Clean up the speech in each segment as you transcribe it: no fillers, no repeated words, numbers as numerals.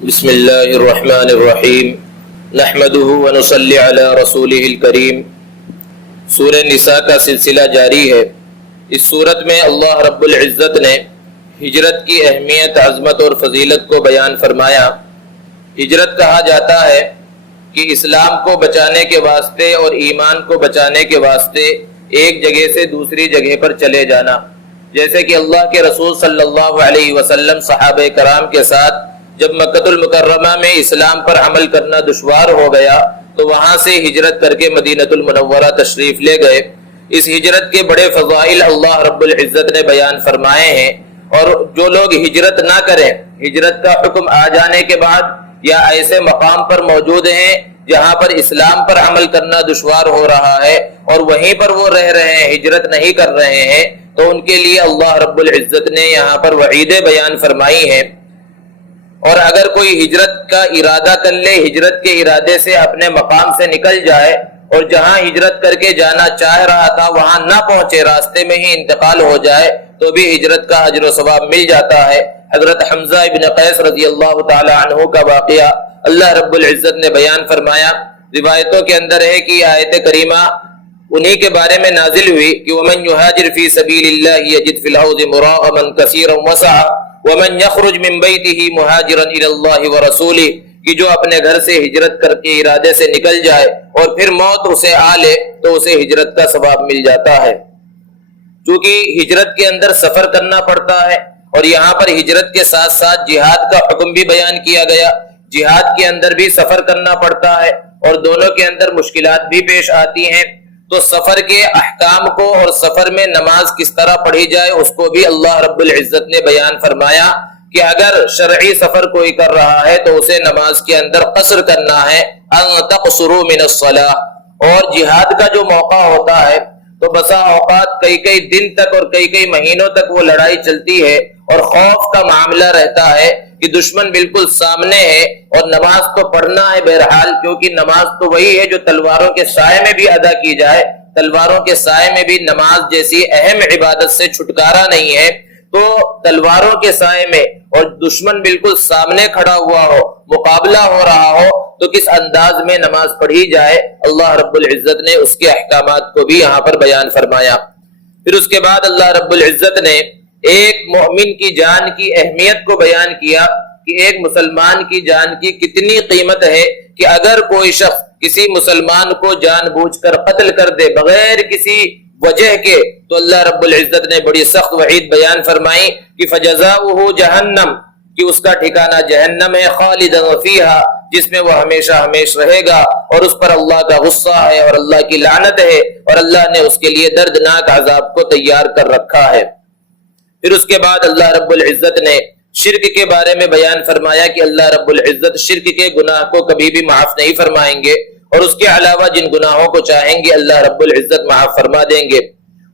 بسم اللہ الرحمن الرحیم نحمده ونصلی علی رسولہ الکریم۔ سورہ نساء کا سلسلہ جاری ہے۔ اس صورت میں اللہ رب العزت نے ہجرت کی اہمیت، عظمت اور فضیلت کو بیان فرمایا۔ ہجرت کہا جاتا ہے کہ اسلام کو بچانے کے واسطے اور ایمان کو بچانے کے واسطے ایک جگہ سے دوسری جگہ پر چلے جانا، جیسے کہ اللہ کے رسول صلی اللہ علیہ وسلم صحابہ کرام کے ساتھ جب مکۃ المکرمہ میں اسلام پر عمل کرنا دشوار ہو گیا تو وہاں سے ہجرت کر کے مدینہ المنورہ تشریف لے گئے۔ اس ہجرت کے بڑے فضائل اللہ رب العزت نے بیان فرمائے ہیں، اور جو لوگ ہجرت نہ کریں، ہجرت کا حکم آ جانے کے بعد یا ایسے مقام پر موجود ہیں جہاں پر اسلام پر عمل کرنا دشوار ہو رہا ہے اور وہیں پر وہ رہ رہے ہیں، ہجرت نہیں کر رہے ہیں، تو ان کے لیے اللہ رب العزت نے یہاں پر وعیدیں بیان فرمائی ہیں۔ اور اگر کوئی ہجرت کا ارادہ کر لے، ہجرت کے ارادے سے اپنے مقام سے نکل جائے اور جہاں ہجرت کر کے جانا چاہ رہا تھا وہاں نہ پہنچے، راستے میں ہی انتقال ہو جائے، تو بھی ہجرت کا اجر و ثواب مل جاتا ہے۔ حضرت حمزہ ابن قیس رضی اللہ تعالی عنہ کا واقعہ اللہ رب العزت نے بیان فرمایا۔ روایتوں کے اندر ہے کہ آیت کریمہ انہی کے بارے میں نازل ہوئی کہ وَمَن يُهَاجِرْ فِي سَبِيلِ اللَّهِ يَجِدْ فِي الْأَرْضِ مُرَاغَمًا كَثِيرًا وَسَعًا وَمَن يَخْرُجْ مِن بَيْتِهِ مُهَاجِرًا إِلَى اللَّهِ وَرَسُولِهِ، کہ جو اپنے گھر سے ہجرت کر کے ارادے سے نکل جائے اور پھر موت اسے آ لے تو اسے ہجرت کا ثواب مل جاتا ہے۔ چونکہ ہجرت کے اندر سفر کرنا پڑتا ہے، اور یہاں پر ہجرت کے ساتھ ساتھ جہاد کا حکم بھی بیان کیا گیا۔ جہاد کے اندر بھی سفر کرنا پڑتا ہے اور دونوں کے اندر مشکلات بھی پیش آتی ہیں، تو سفر کے احکام کو اور سفر میں نماز کس طرح پڑھی جائے اس کو بھی اللہ رب العزت نے بیان فرمایا کہ اگر شرعی سفر کوئی کر رہا ہے تو اسے نماز کے اندر قصر کرنا ہے، ان تقصروا من الصلاۃ۔ اور جہاد کا جو موقع ہوتا ہے تو بسا اوقات کئی دن تک اور کئی مہینوں تک وہ لڑائی چلتی ہے اور خوف کا معاملہ رہتا ہے کہ دشمن بالکل سامنے ہے، اور نماز تو پڑھنا ہے بہرحال، کیونکہ نماز تو وہی ہے جو تلواروں کے سائے میں بھی ادا کی جائے۔ تلواروں کے سائے میں بھی نماز جیسی اہم عبادت سے چھٹکارا نہیں ہے، تو تلواروں کے سائے میں اور دشمن بالکل سامنے کھڑا ہوا ہو، مقابلہ ہو رہا ہو، تو کس انداز میں نماز پڑھی جائے، اللہ رب العزت نے اس کے احکامات کو بھی یہاں پر بیان فرمایا۔ پھر اس کے بعد اللہ رب العزت نے ایک مومن کی جان کی اہمیت کو بیان کیا کہ ایک مسلمان کی جان کی کتنی قیمت ہے، کہ اگر کوئی شخص کسی مسلمان کو جان بوجھ کر قتل کر دے بغیر کسی وجہ کے، تو اللہ رب العزت نے بڑی سخت وعید بیان فرمائی کہ فجزاؤہ جہنم، کہ اس کا ٹھکانہ جہنم ہے، خالدا فیہا، جس میں وہ ہمیشہ ہمیش رہے گا، اور اس پر اللہ کا غصہ ہے اور اللہ کی لعنت ہے، اور اللہ نے اس کے لیے دردناک عذاب کو تیار کر رکھا ہے۔ پھر اس کے بعد اللہ رب العزت نے شرک کے بارے میں بیان فرمایا کہ اللہ رب العزت شرک کے گناہ کو کبھی بھی معاف نہیں فرمائیں گے، اور اس کے علاوہ جن گناہوں کو چاہیں گے اللہ رب العزت معاف فرما دیں گے۔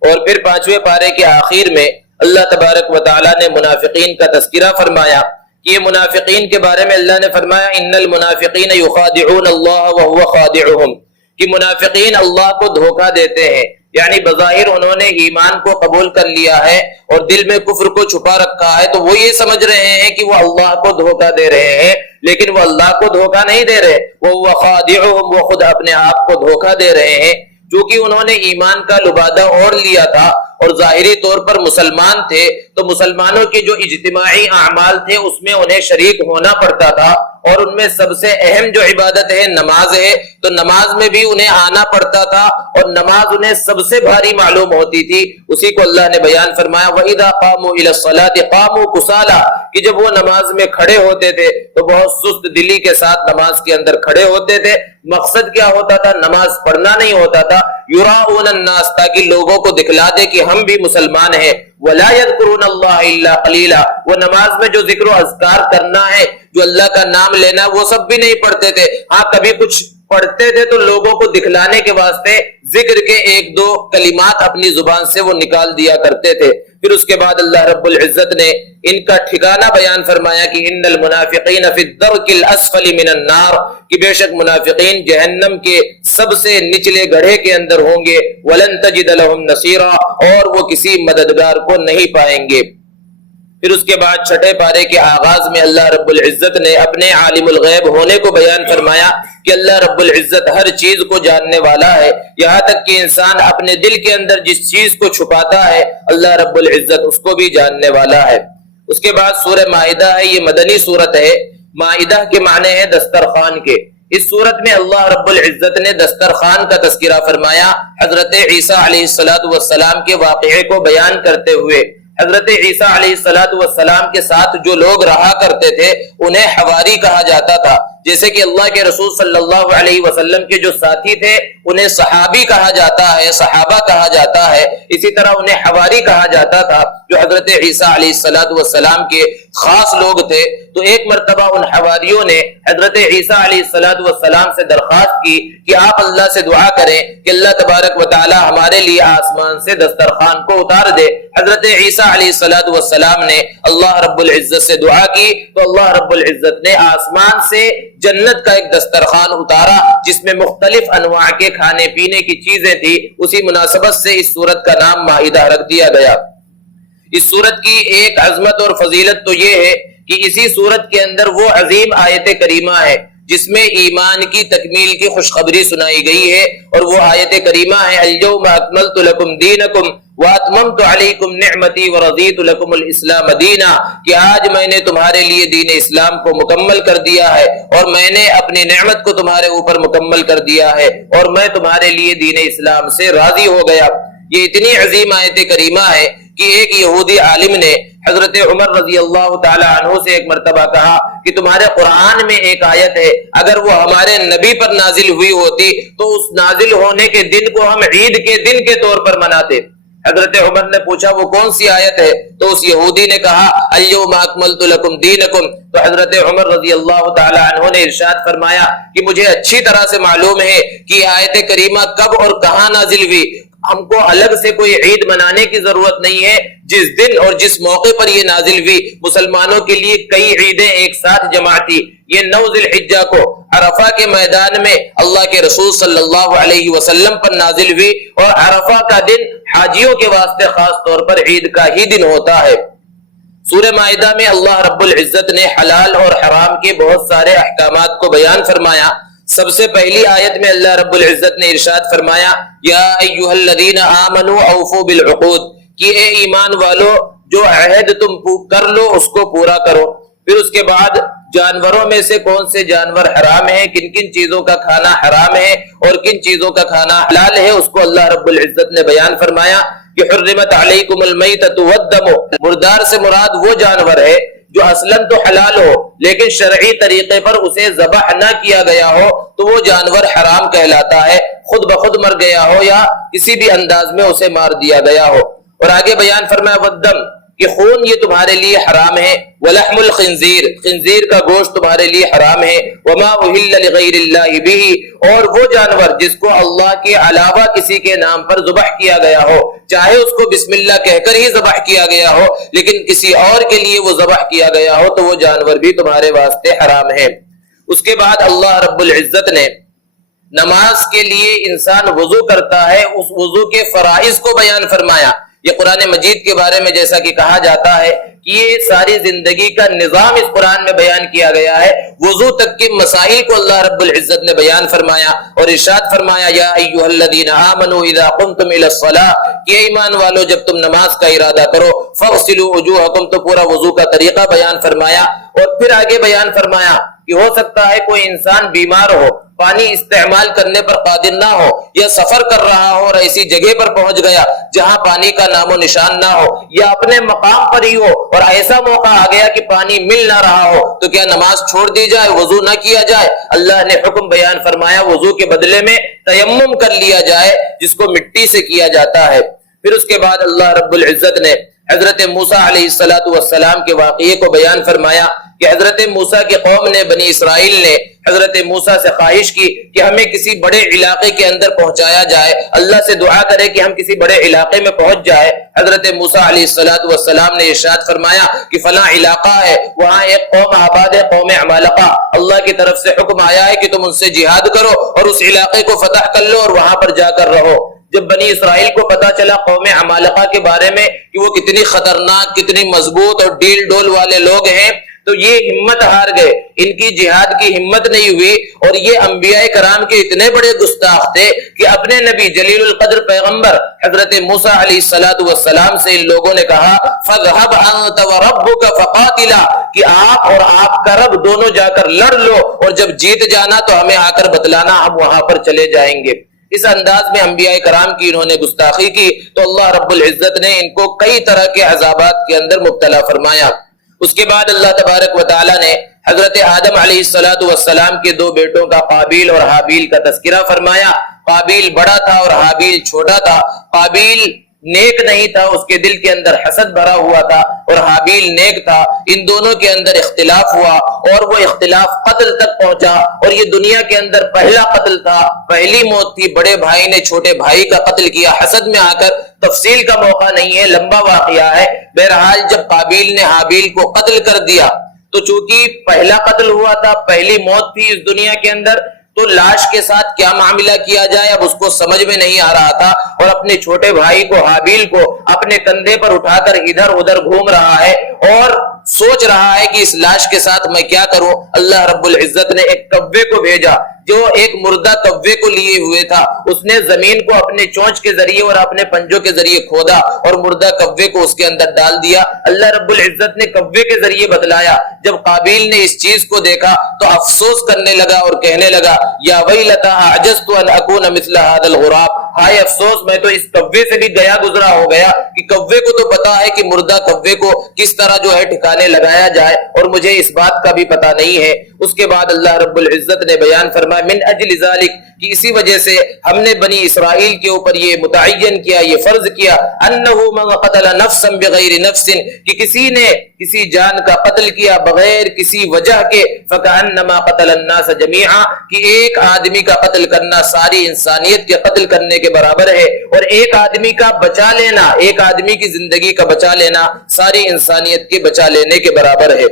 اور پھر 5ویں پارے کے آخر میں اللہ تبارک و تعالی نے منافقین کا تذکرہ فرمایا کہ یہ منافقین کے بارے میں اللہ نے فرمایا ان المنافقین یخادعون اللہ وهو خادعهم، کہ منافقین اللہ کو دھوکہ دیتے ہیں، یعنی بظاہر انہوں نے ایمان کو قبول کر لیا ہے اور دل میں کفر کو چھپا رکھا ہے، تو وہ یہ سمجھ رہے ہیں کہ وہ اللہ کو دھوکہ دے رہے ہیں، لیکن وہ اللہ کو دھوکہ نہیں دے رہے، وہ خادعهم، وہ خود اپنے آپ کو دھوکہ دے رہے ہیں، چونکہ انہوں نے ایمان کا لبادہ اوڑھ لیا تھا اور ظاہری طور پر مسلمان تھے، تو مسلمانوں کے جو اجتماعی اعمال تھے اس میں انہیں شریک ہونا پڑتا تھا، اور ان میں سب سے اہم جو عبادت ہے نماز ہے، تو نماز میں بھی انہیں آنا پڑتا تھا، اور نماز انہیں سب سے بھاری معلوم ہوتی تھی۔ اسی کو اللہ نے بیان فرمایا وَإِذَا قَامُوا إِلَى الصَّلَاةِ قَامُوا كُسَالَىٰ، کہ جب وہ نماز میں کھڑے ہوتے تھے تو بہت سست دلی کے ساتھ نماز کے اندر کھڑے ہوتے تھے۔ مقصد کیا ہوتا تھا؟ نماز پڑھنا نہیں ہوتا تھا، یراؤن الناس، تاکہ لوگوں کو دکھلا دے کہ ہم بھی مسلمان ہیں، ولا یذکرون اللہ الا قلیلا، وہ نماز میں جو ذکر و اذکار کرنا ہے، جو اللہ کا نام لینا، وہ سب بھی نہیں پڑھتے تھے۔ ہاں کبھی کچھ پڑھتے تھے تو لوگوں کو دکھلانے کے واسطے ذکر کے 1-2 کلمات اپنی زبان سے وہ نکال دیا کرتے تھے۔ پھر اس کے بعد اللہ رب العزت نے ان کا ٹھکانہ بیان فرمایا کہ ان المنافقین فی الدرک الاسفل من النار، کہ بے شک منافقین جہنم کے سب سے نچلے گڑھے کے اندر ہوں گے، ولن تجد لهم نصیرا، اور وہ کسی مددگار کو نہیں پائیں گے۔ پھر اس کے بعد چھٹے پارے کے آغاز میں اللہ رب العزت نے اپنے عالم الغیب ہونے کو بیان فرمایا کہ اللہ رب العزت ہر چیز کو جاننے والا ہے، یہاں تک کہ انسان اپنے دل کے اندر جس چیز کو چھپاتا ہے اللہ رب العزت اس کو بھی جاننے والا ہے۔ اس کے بعد سورہ مائدہ ہے، یہ مدنی سورت ہے۔ مائدہ کے معنی ہے دسترخوان کے۔ اس سورت میں اللہ رب العزت نے دسترخوان کا تذکرہ فرمایا حضرت عیسیٰ علیہ السلام کے واقعے کو بیان کرتے ہوئے۔ حضرت عیسیٰ علیہ السلام کے ساتھ جو لوگ رہا کرتے تھے انہیں حواری کہا جاتا تھا، جیسے کہ اللہ کے رسول صلی اللہ علیہ وسلم کے جو ساتھی تھے انہیں صحابی کہا جاتا ہے، صحابہ کہا جاتا ہے، اسی طرح انہیں حواری کہا جاتا تھا جو حضرت عیسیٰ علیہ السلام کے خاص لوگ تھے۔ تو ایک مرتبہ ان حواریوں نے حضرت عیسیٰ علیہ السلام سے درخواست کی کہ آپ اللہ سے دعا کریں کہ اللہ تبارک و تعالی ہمارے لیے آسمان سے دسترخوان کو اتار دے۔ حضرت عیسیٰ علیہ السلام نے اللہ رب العزت سے دعا کی تو اللہ رب العزت نے آسمان سے جنت کا ایک دسترخوان اتارا جس میں مختلف انواع کے کھانے پینے کی چیزیں تھی۔ اسی مناسبت سے اس سورت کا نام مائدہ رکھ دیا گیا۔ اس سورت کی ایک عظمت اور فضیلت تو یہ ہے کہ اسی سورت کے اندر وہ عظیم آیت کریمہ ہے جس میں ایمان کی تکمیل کی خوشخبری سنائی گئی ہے، اور وہ آیت کریمہ ہے اليوم اکملت لکم دینکم واتممت علیکم نعمتی ورضیت لکم الاسلام دینا، کہ آج میں نے تمہارے لیے دین اسلام کو مکمل کر دیا ہے اور میں نے اپنی نعمت کو تمہارے اوپر مکمل کر دیا ہے اور میں تمہارے لیے دین اسلام سے راضی ہو گیا۔ یہ اتنی عظیم آیت کریمہ ہے کہ ایک یہودی عالم نے حضرت عمر رضی اللہ تعالی عنہ سے ایک مرتبہ کہا کہ تمہارے قرآن میں ایک آیت ہے، اگر وہ ہمارے نبی پر نازل ہوئی ہوتی تو اس نازل ہونے کے دن کو ہم عید کے دن کے طور پر مناتے۔ حضرت عمر نے پوچھا وہ کون سی آیت ہے؟ تو اس یہودی نے کہا اليوم اکملت لکم دینکم۔ تو حضرت عمر رضی اللہ تعالی عنہ نے ارشاد فرمایا کہ مجھے اچھی طرح سے معلوم ہے کہ آیت کریمہ کب اور کہاں نازل ہوئی، ہم کو الگ سے کوئی عید منانے کی ضرورت نہیں ہے۔ جس دن اور جس موقع پر یہ نازل ہوئی مسلمانوں کے لیے کئی عیدیں ایک ساتھ جمع تھی۔ یہ 9 ذی الحجہ کو عرفہ کے میدان میں اللہ کے رسول صلی اللہ علیہ وسلم پر نازل ہوئی، اور عرفہ کا دن حاجیوں کے واسطے خاص طور پر عید کا ہی دن ہوتا ہے۔ سورہ مائدہ میں اللہ رب العزت نے حلال اور حرام کے بہت سارے احکامات کو بیان فرمایا۔ سب سے پہلی آیت میں اللہ رب العزت نے ارشاد فرمایا یا ایھا الذین آمنوا اوفوا بالعقود، کہ اے ایمان والو جو عہد تم کر لو اس کو پورا کرو۔ پھر اس کے بعد جانوروں میں سے کون سے جانور حرام ہیں، کن کن چیزوں کا کھانا حرام ہے اور کن چیزوں کا کھانا حلال ہے، اس کو اللہ رب العزت نے بیان فرمایا کہ حرمت علیکم المیتۃ والدم، مردار سے مراد وہ جانور ہے جو اصلاً تو حلال ہو لیکن شرعی طریقے پر اسے ذبح نہ کیا گیا ہو تو وہ جانور حرام کہلاتا ہے، خود بخود مر گیا ہو یا کسی بھی انداز میں اسے مار دیا گیا ہو۔ اور آگے بیان فرمایا والدم، کہ خون یہ تمہارے لیے حرام ہے، ولحم الخنزیر، خنزیر کا گوشت تمہارے لیے حرام ہے، وما اہل لغیر اللہ بہ، اور وہ جانور جس کو اللہ کے علاوہ کسی کے نام پر ذبح کیا گیا ہو، چاہے اس کو بسم اللہ کہہ کر ہی ذبح کیا گیا ہو لیکن کسی اور کے لیے وہ ذبح کیا گیا ہو تو وہ جانور بھی تمہارے واسطے حرام ہے۔ اس کے بعد اللہ رب العزت نے نماز کے لیے انسان وضو کرتا ہے اس وضو کے فرائض کو بیان فرمایا۔ یہ قرآن مجید کے بارے میں جیسا کہ کہا جاتا ہے کہ یہ ساری زندگی کا نظام اس قرآن میں بیان کیا گیا ہے، وضو تک کے مسائل کو اللہ رب العزت نے بیان فرمایا اور ارشاد فرمایا یا ایھا الذین آمنوا اذا قمتم الی الصلاۃ، کہ ایمان والو جب تم نماز کا ارادہ کرو فاغسلوا وجوہکم، تو پورا وضو کا طریقہ بیان فرمایا۔ اور پھر آگے بیان فرمایا کہ ہو سکتا ہے کوئی انسان بیمار ہو، پانی استعمال کرنے پر قادر نہ ہو، یا سفر کر رہا ہو اور ایسی جگہ پر پہنچ گیا جہاں پانی کا نام و نشان نہ ہو، یا اپنے مقام پر ہی ہو اور ایسا موقع آ گیا کہ پانی مل نہ رہا ہو، تو کیا نماز چھوڑ دی جائے، وضو نہ کیا جائے؟ اللہ نے حکم بیان فرمایا وضو کے بدلے میں تیمم کر لیا جائے جس کو مٹی سے کیا جاتا ہے۔ پھر اس کے بعد اللہ رب العزت نے حضرت موسیٰ علیہ السلام کے واقعے کو بیان فرمایا کہ حضرت موسیٰ کی قوم نے، بنی اسرائیل نے حضرت موسیٰ سے خواہش کی کہ ہمیں کسی بڑے علاقے کے اندر پہنچایا جائے، اللہ سے دعا کرے کہ ہم کسی بڑے علاقے میں پہنچ جائے۔ حضرت موسیٰ علیہ السلام نے ارشاد فرمایا کہ فلاں علاقہ ہے، وہاں ایک قوم آباد ہے، قوم عمالقہ، اللہ کی طرف سے حکم آیا ہے کہ تم ان سے جہاد کرو اور اس علاقے کو فتح کر لو اور وہاں پر جا کر رہو۔ جب بنی اسرائیل کو پتا چلا قوم عمالقہ کے بارے میں کہ وہ کتنی خطرناک، کتنی مضبوط اور ڈیل ڈول والے لوگ ہیں، تو یہ ہمت ہار گئے، ان کی جہاد کی ہمت نہیں ہوئی، اور یہ انبیاء کرام کے اتنے بڑے گستاخ تھے کہ اپنے نبی جلیل القدر پیغمبر حضرت موسیٰ علیہ السلام سے ان لوگوں نے کہا فَاذْهَبْ أَنْتَ وَرَبُّكَ فَقَاتِلَا، کہ آپ اور آپ کا رب دونوں جا کر لڑ لو، اور جب جیت جانا تو ہمیں آ کر بتلانا، ہم وہاں پر چلے جائیں گے۔ اس انداز میں انبیاء کرام کی انہوں نے گستاخی کی تو اللہ رب العزت نے ان کو کئی طرح کے عذابات کے اندر مبتلا فرمایا۔ اس کے بعد اللہ تبارک و تعالی نے حضرت آدم علیہ السلام کے دو بیٹوں کا قابیل اور حابیل کا تذکرہ فرمایا۔ قابیل بڑا تھا اور حابیل چھوٹا تھا۔ قابیل نیک نہیں تھا، اس کے دل کے اندر حسد بھرا ہوا تھا، اور حابیل نیک تھا۔ ان دونوں کے اندر اختلاف ہوا اور وہ اختلاف قتل تک پہنچا، اور یہ دنیا کے اندر پہلا قتل تھا، پہلی موت تھی۔ بڑے بھائی نے چھوٹے بھائی کا قتل کیا حسد میں آ کر۔ تفصیل کا موقع نہیں ہے، لمبا واقعہ ہے۔ بہرحال جب قابیل نے حابیل کو قتل کر دیا تو چونکہ پہلا قتل ہوا تھا، پہلی موت تھی اس دنیا کے اندر، تو لاش کے ساتھ کیا معاملہ کیا جائے اب اس کو سمجھ میں نہیں آ رہا تھا، اور اپنے چھوٹے بھائی کو حابیل کو اپنے کندھے پر اٹھا کر ادھر ادھر گھوم رہا ہے اور سوچ رہا ہے کہ اس لاش کے ساتھ میں کیا کروں۔ اللہ رب العزت نے ایک کوے کو بھیجا جو ایک مردہ کوے کو لیے ہوئے تھا، اس نے زمین کو اپنے چونچ کے ذریعے اور اپنے پنجوں کے ذریعے کھودا اور مردہ کوے کو اس کے اندر ڈال دیا۔ اللہ رب العزت نے کوے کے ذریعے بتلایا۔ جب قابیل نے اس چیز کو دیکھا تو افسوس کرنے لگا اور کہنے لگا یا ویلتا عجزت ان اکون مثل هذا الغراب، ہائے افسوس میں تو اس کوے سے بھی گیا گزرا ہو گیا کہ کوے کو تو پتا ہے کہ مردہ کوے کو کس طرح جو ہے ٹھکانے لگایا جائے، اور مجھے اس بات کا بھی پتا نہیں ہے۔ اس کے بعد اللہ رب العزت نے بیان فرمایا من اجل ذالک، کہ اسی وجہ سے ہم نے بنی اسرائیل کے اوپر یہ متعین کیا، یہ فرض کیا انہ من قتل نفسا بغیر نفس، کہ کسی نے کسی جان کا قتل کیا بغیر کسی وجہ کے، فکأنما قتل الناس جميعا، کہ ایک آدمی کا قتل کرنا ساری انسانیت کے قتل کرنے کے برابر ہے، اور ایک آدمی کا بچا لینا، ایک آدمی کی زندگی کا بچا لینا ساری انسانیت کے بچا لینے کے برابر ہے۔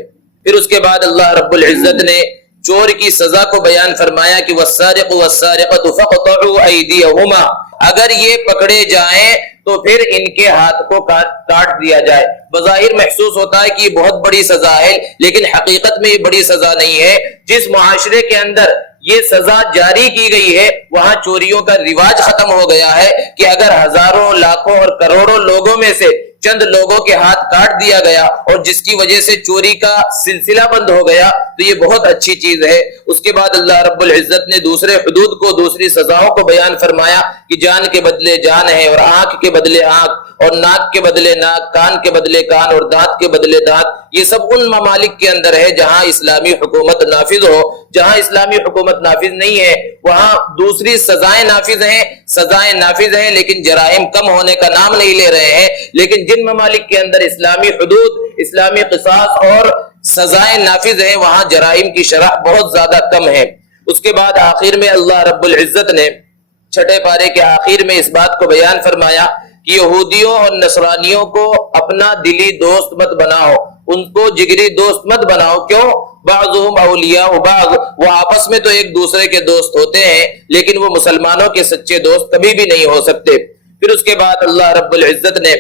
پھر اس کے بعد اللہ رب العزت نے چور کی سزا کو بیان فرمایا کہ والسارق والسارقۃ فاقطعوا ایدیہما، اگر یہ پکڑے جائیں تو پھر ان کے ہاتھ کو کاٹ دیا جائے۔ بظاہر محسوس ہوتا ہے کہ یہ بہت بڑی سزا ہے، لیکن حقیقت میں یہ بڑی سزا نہیں ہے۔ جس معاشرے کے اندر یہ سزا جاری کی گئی ہے وہاں چوریوں کا رواج ختم ہو گیا ہے کہ اگر ہزاروں لاکھوں اور کروڑوں لوگوں میں سے چند لوگوں کے ہاتھ کاٹ دیا گیا اور جس کی وجہ سے چوری کا سلسلہ بند ہو گیا تو یہ بہت اچھی چیز ہے۔ اس کے بعد اللہ رب العزت نے دوسرے حدود کو، دوسری سزاؤں کو بیان فرمایا کہ جان کے بدلے جان ہے، اور آنکھ کے بدلے آنکھ، اور ناک کے بدلے ناک، کان کے بدلے کان، اور دانت کے بدلے دانت۔ یہ سب ان ممالک کے اندر ہے جہاں اسلامی حکومت نافذ ہو۔ جہاں اسلامی حکومت نافذ نہیں ہے وہاں دوسری سزائیں نافذ ہیں، سزائیں نافذ ہیں لیکن جرائم کم ہونے کا نام نہیں لے رہے ہیں۔ لیکن جن ممالک کے اندر اسلامی حدود، اسلامی قصاص اور سزائیں نافذ ہیں وہاں جرائم کی شرح بہت زیادہ کم ہے۔ اس کے بعد آخر میں اللہ رب العزت نے چھٹے پارے کے آخر میں اس بات کو بیان فرمایا کہ یہودیوں اور نصرانیوں کو اپنا دلی دوست مت بناؤ، ان کو جگری دوست مت بناؤ۔ کیوں؟ بعضهم اولیاء بعض، وہ آپس میں تو ایک دوسرے کے دوست ہوتے ہیں لیکن وہ مسلمانوں کے سچے دوست کبھی بھی نہیں ہو سکتے۔ پھر اس کے بعد اللہ رب العزت نے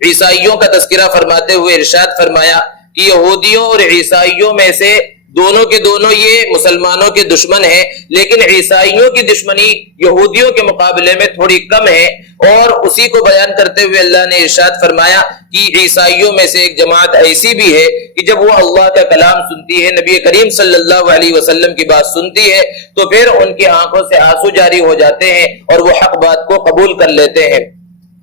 عیسائیوں کا تذکرہ فرماتے ہوئے ارشاد فرمایا کہ یہودیوں اور عیسائیوں میں سے دونوں کے دونوں یہ مسلمانوں کے دشمن ہیں، لیکن عیسائیوں کی دشمنی یہودیوں کے مقابلے میں تھوڑی کم ہے۔ اور اسی کو بیان کرتے ہوئے اللہ نے ارشاد فرمایا کہ عیسائیوں میں سے ایک جماعت ایسی بھی ہے کہ جب وہ اللہ کا کلام سنتی ہے، نبی کریم صلی اللہ علیہ وسلم کی بات سنتی ہے تو پھر ان کی آنکھوں سے آنسو جاری ہو جاتے ہیں اور وہ حق بات کو قبول کر لیتے ہیں۔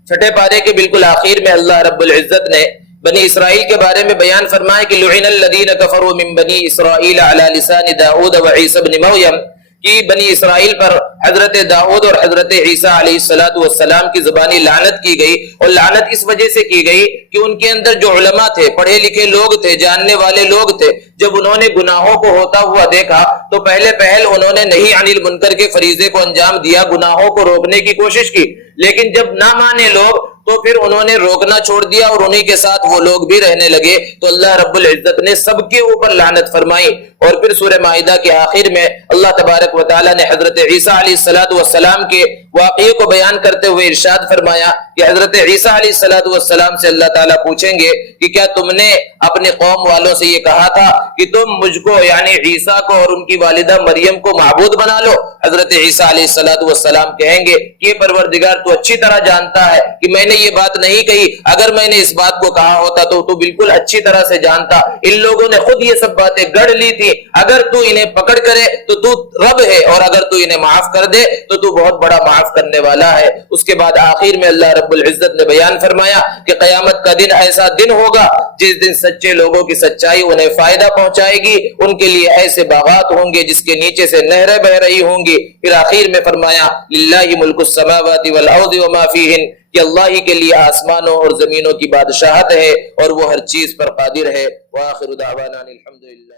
چھٹے پارے کے بالکل آخر میں اللہ رب العزت نے بنی اسرائیل کے بارے میں بیان فرمایا کہ لعن الذین کفروا من بنی اسرائیل علی لسان داؤد و عیسی ابن مریم، کہ بنی اسرائیل پر حضرت داؤد اور حضرت عیسیٰ علیہ السلام کی زبانی لعنت کی گئی، اور لعنت اس وجہ سے کی گئی کہ ان کے اندر جو علماء تھے، پڑھے لکھے لوگ تھے، جاننے والے لوگ تھے، جب انہوں نے گناہوں کو ہوتا ہوا دیکھا تو پہلے انہوں نے نہیں عن المنکر کے فریضے کو انجام دیا، گناہوں کو روکنے کی کوشش کی، لیکن جب نہ مانے لوگ تو پھر انہوں نے روکنا چھوڑ دیا اور انہی کے ساتھ وہ لوگ بھی رہنے لگے، تو اللہ رب العزت نے سب کے اوپر لعنت فرمائی۔ اور پھر سورہ مائدہ کے آخر میں اللہ تبارک و تعالیٰ نے حضرت عیسیٰ علیہ السلام کے واقعے کو بیان کرتے ہوئے ارشاد فرمایا کہ حضرت عیسیٰ علیہ السلام سے اللہ تعالیٰ پوچھیں گے کہ کیا تم نے اپنے قوم والوں سے یہ کہا تھا کہ تم مجھ کو یعنی عیسیٰ کو اور ان کی والدہ مریم کو معبود بنا لو؟ حضرت عیسیٰ علیہ السلام کہیں گے کہ پروردگار تو اچھی طرح جانتا ہے کہ میں نے یہ بات نہیں کہی، اگر میں نے اس بات کو کہا ہوتا تو بالکل اچھی طرح سے جانتا، ان لوگوں نے خود یہ سب باتیں گڑھ لی تھی، اگر تو انہیں پکڑ کرے تو رب ہے، اور اگر تو انہیں معاف کر دے تو بہت بڑا معاف کرنے والا ہے۔ اس کے بعد آخر میں اللہ رب العزت نے بیان فرمایا کہ قیامت کا دن ایسا دن ہوگا جس دن سچے لوگوں کی سچائی انہیں فائدہ پہنچائے گی، ان کے لیے ایسے باغات ہوں گے جس کے نیچے سے نہریں بہ رہی ہوں گی۔ پھر آخر میں فرمایا للہ ملک السماوات والارض وما فیہن، کہ اللہ ہی کے لیے آسمانوں اور زمینوں کی بادشاہت ہے اور وہ ہر چیز پر قادر ہے۔ وآخر دعوانا الحمدللہ۔